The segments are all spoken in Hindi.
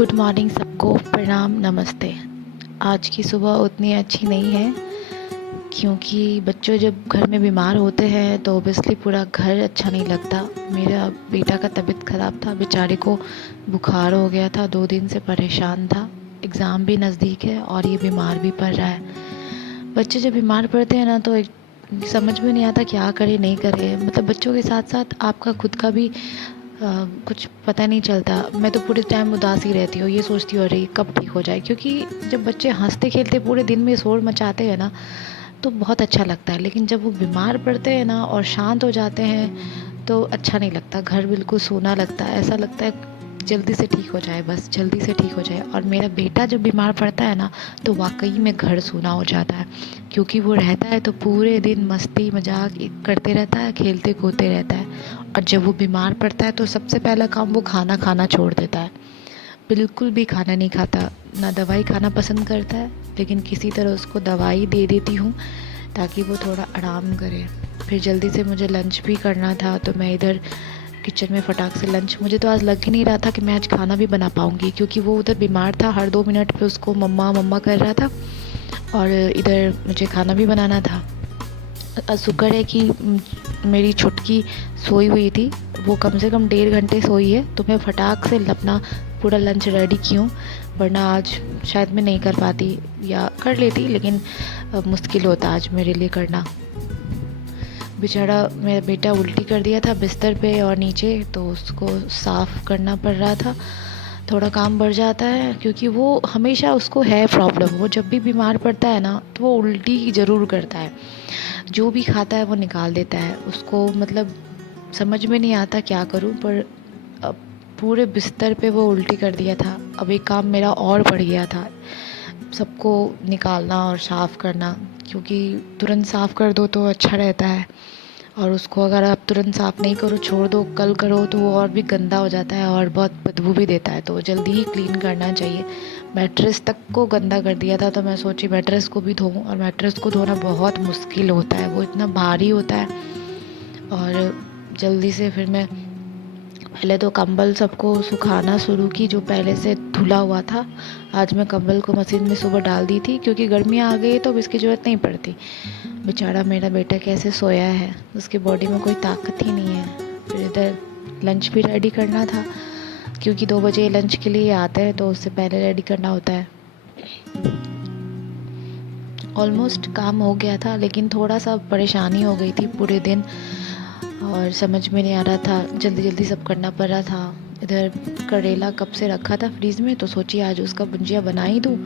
गुड मॉर्निंग सबको, प्रणाम, नमस्ते। आज की सुबह उतनी अच्छी नहीं है क्योंकि बच्चों जब घर में बीमार होते हैं तो ऑब्वियसली पूरा घर अच्छा नहीं लगता। मेरा बेटा का तबीयत ख़राब था, बेचारे को बुखार हो गया था, 2 दिन से परेशान था। एग्ज़ाम भी नज़दीक है और ये बीमार भी पड़ रहा है। बच्चे जब बीमार पड़ते हैं ना तो एक समझ में नहीं आता क्या करें नहीं करें। मतलब बच्चों के साथ साथ आपका खुद का भी कुछ पता नहीं चलता। मैं तो पूरे टाइम उदास ही रहती हूँ, ये सोचती हूँ अरे कब ठीक हो जाए, क्योंकि जब बच्चे हंसते खेलते पूरे दिन में शोर मचाते हैं ना तो बहुत अच्छा लगता है। लेकिन जब वो बीमार पड़ते हैं ना और शांत हो जाते हैं तो अच्छा नहीं लगता। घर बिल्कुल सूना लगता है, ऐसा लगता है जल्दी से ठीक हो जाए, बस जल्दी से ठीक हो जाए। और मेरा बेटा जब बीमार पड़ता है ना तो वाकई में घर सूना हो जाता है, क्योंकि वो रहता है तो पूरे दिन मस्ती मजाक करते रहता है, खेलते कूदते रहता है। और जब वो बीमार पड़ता है तो सबसे पहला काम वो खाना खाना छोड़ देता है। बिल्कुल भी खाना नहीं खाता, ना दवाई खाना पसंद करता है। लेकिन किसी तरह उसको दवाई दे देती हूँ ताकि वो थोड़ा आराम करे। फिर जल्दी से मुझे लंच भी करना था तो मैं इधर किचन में फटाक से लंच, मुझे तो आज लग ही नहीं रहा था कि मैं आज खाना भी बना पाऊँगी, क्योंकि वो उधर बीमार था, हर 2 मिनट पे उसको मम्मा मम्मा कर रहा था और इधर मुझे खाना भी बनाना था। शुक्र है कि मेरी छुटकी सोई हुई थी, वो कम से कम 1.5 घंटे सोई है, तो मैं फटाक से अपना पूरा लंच रेडी की हूँ। वरना आज शायद मैं नहीं कर पाती, या कर लेती लेकिन मुश्किल होता आज मेरे लिए करना। बेचारा मेरा बेटा उल्टी कर दिया था बिस्तर पे और नीचे, तो उसको साफ़ करना पड़ रहा था। थोड़ा काम बढ़ जाता है क्योंकि वो हमेशा उसको है प्रॉब्लम, वो जब भी बीमार पड़ता है ना तो वो उल्टी ज़रूर करता है। जो भी खाता है वो निकाल देता है, उसको मतलब समझ में नहीं आता क्या करूं। पर अब पूरे बिस्तर पे वो उल्टी कर दिया था। अब एक काम मेरा और बढ़ गया था, सबको निकालना और साफ़ करना, क्योंकि तुरंत साफ़ कर दो तो अच्छा रहता है। और उसको अगर आप तुरंत साफ़ नहीं करो, छोड़ दो, कल करो, तो वो और भी गंदा हो जाता है और बहुत बदबू भी देता है, तो जल्दी ही क्लीन करना चाहिए। मैट्रेस तक को गंदा कर दिया था, तो मैं सोची मैट्रेस को भी धोऊं, और मैट्रेस को धोना बहुत मुश्किल होता है, वो इतना भारी होता है। और जल्दी से फिर मैं पहले तो कंबल सबको सुखाना शुरू की जो पहले से धुला हुआ था। आज मैं कंबल को मशीन में सुबह डाल दी थी, क्योंकि गर्मियाँ आ गई तो अब इसकी ज़रूरत नहीं पड़ती। बेचारा मेरा बेटा कैसे सोया है, उसकी बॉडी में कोई ताकत ही नहीं है। फिर इधर लंच भी रेडी करना था, क्योंकि 2 बजे लंच के लिए आते हैं तो उससे पहले रेडी करना होता है। ऑलमोस्ट काम हो गया था, लेकिन थोड़ा सा परेशानी हो गई थी पूरे दिन, और समझ में नहीं आ रहा था, जल्दी जल्दी सब करना पड़ रहा था। इधर करेला कब से रखा था फ्रीज़ में, तो सोची आज उसका भुंजिया बना ही दूँ।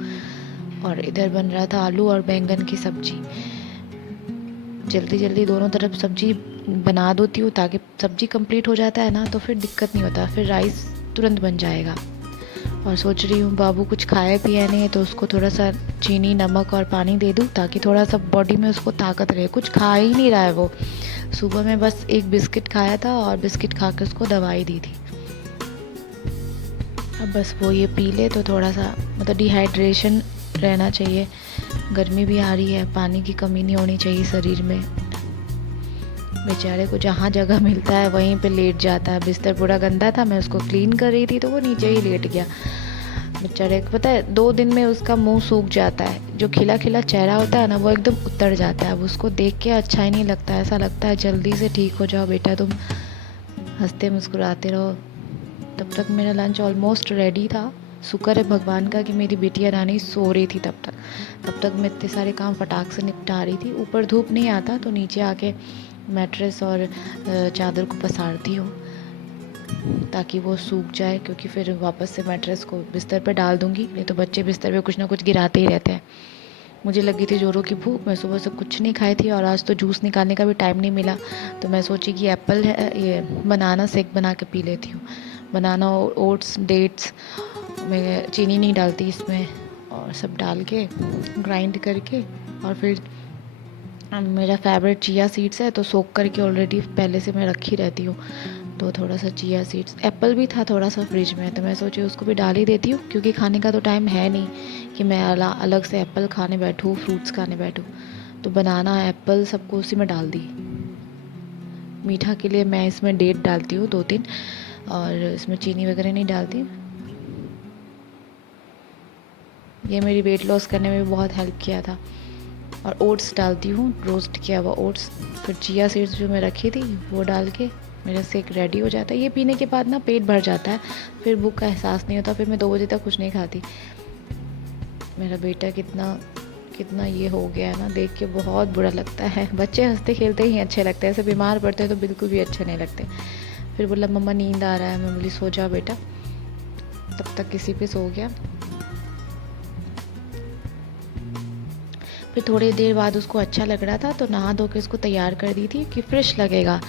और इधर बन रहा था आलू और बैंगन की सब्ज़ी। जल्दी जल्दी दोनों तरफ सब्ज़ी बना देती हूँ ताकि सब्ज़ी कंप्लीट हो जाता है ना तो फिर दिक्कत नहीं होता, फिर राइस तुरंत बन जाएगा। और सोच रही हूँ बाबू कुछ खाया पिया नहीं है तो उसको थोड़ा सा चीनी नमक और पानी दे दूँ ताकि थोड़ा सा बॉडी में उसको ताकत रहे। कुछ खा ही नहीं रहा है वो, सुबह में बस एक बिस्किट खाया था और बिस्किट खा के उसको दवाई दी थी। अब बस वो ये पी ले तो थोड़ा सा मतलब डिहाइड्रेशन रहना चाहिए। गर्मी भी आ रही है, पानी की कमी नहीं होनी चाहिए शरीर में। बेचारे को जहाँ जगह मिलता है वहीं पे लेट जाता है। बिस्तर पूरा गंदा था, मैं उसको क्लीन कर रही थी तो वो नीचे ही लेट गया। बेचारे को पता है 2 दिन में उसका मुंह सूख जाता है, जो खिला खिला चेहरा होता है ना वो एकदम उतर जाता है। अब उसको देख के अच्छा ही नहीं लगता, ऐसा लगता है जल्दी से ठीक हो जाओ बेटा, तुम हंसते मुस्कुराते रहो। तब तक मेरा लंच ऑलमोस्ट रेडी था। शुक्र है भगवान का कि मेरी बिटिया रानी सो रही थी तब तक मैं इतने सारे काम फटाक से निपटा रही थी। ऊपर धूप नहीं आता तो नीचे आके मैट्रेस और चादर को पसारती हूँ ताकि वो सूख जाए, क्योंकि फिर वापस से मैट्रेस को बिस्तर पर डाल दूँगी, नहीं तो बच्चे बिस्तर पे कुछ ना कुछ गिराते ही रहते हैं। मुझे लगी थी जोरों की भूख, मैं सुबह से कुछ नहीं खाई थी और आज तो जूस निकालने का भी टाइम नहीं मिला, तो मैं सोची कि एप्पल है, ये बनाना शेक बना के पी लेती हूँ। बनाना, ओट्स, डेट्स, मैं चीनी नहीं डालती इसमें, और सब डाल के ग्राइंड करके, और फिर मेरा फेवरेट चिया सीड्स है तो सोक करके ऑलरेडी पहले से मैं रखी रहती हूँ। तो थोड़ा सा चिया सीड्स, एप्पल भी था थोड़ा सा फ्रिज में, तो मैं सोची उसको भी डाल ही देती हूँ, क्योंकि खाने का तो टाइम है नहीं कि मैं अलग से एप्पल खाने बैठूँ, फ्रूट्स खाने बैठूँ। तो बनाना, एप्पल सबको उसी में डाल दी। मीठा के लिए मैं इसमें डेट डालती हूँ 2-3, और इसमें चीनी वगैरह नहीं डालती। ये मेरी वेट लॉस करने में भी बहुत हेल्प किया था। और ओट्स डालती हूँ, रोस्ट किया हुआ ओट्स, फिर चिया सीड्स जो मैं रखी थी वो डाल के मेरा शेक रेडी हो जाता है। ये पीने के बाद ना पेट भर जाता है, फिर भूख का एहसास नहीं होता, फिर मैं 2 बजे तक कुछ नहीं खाती। मेरा बेटा कितना कितना ये हो गया है ना, देख के बहुत बुरा लगता है। बच्चे हंसते खेलते ही अच्छे लगते हैं, ऐसे बीमार पड़ते हैं तो बिल्कुल भी अच्छे नहीं लगते। फिर बोला मम्मा नींद आ रहा है, मैं बोली सो जा बेटा। तब तक किसी पे सो गया। फिर थोड़ी देर बाद उसको अच्छा लग रहा था तो नहा धो के उसको तैयार कर दी थी कि फ्रेश लगेगा।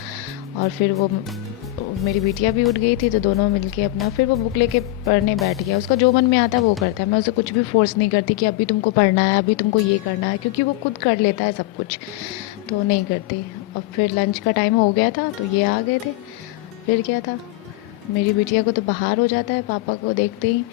और फिर वो मेरी बिटिया भी उठ गई थी तो दोनों मिलके अपना फिर वो बुक लेके पढ़ने बैठ गया। उसका जो मन में आता है वो करता है, मैं उसे कुछ भी फोर्स नहीं करती कि अभी तुमको पढ़ना है, अभी तुमको ये करना है, क्योंकि वो खुद कर लेता है सब कुछ, तो नहीं करती। और फिर लंच का टाइम हो गया था तो ये आ गए थे। फिर क्या था, मेरी बिटिया को तो बाहर हो जाता है पापा को देखते ही,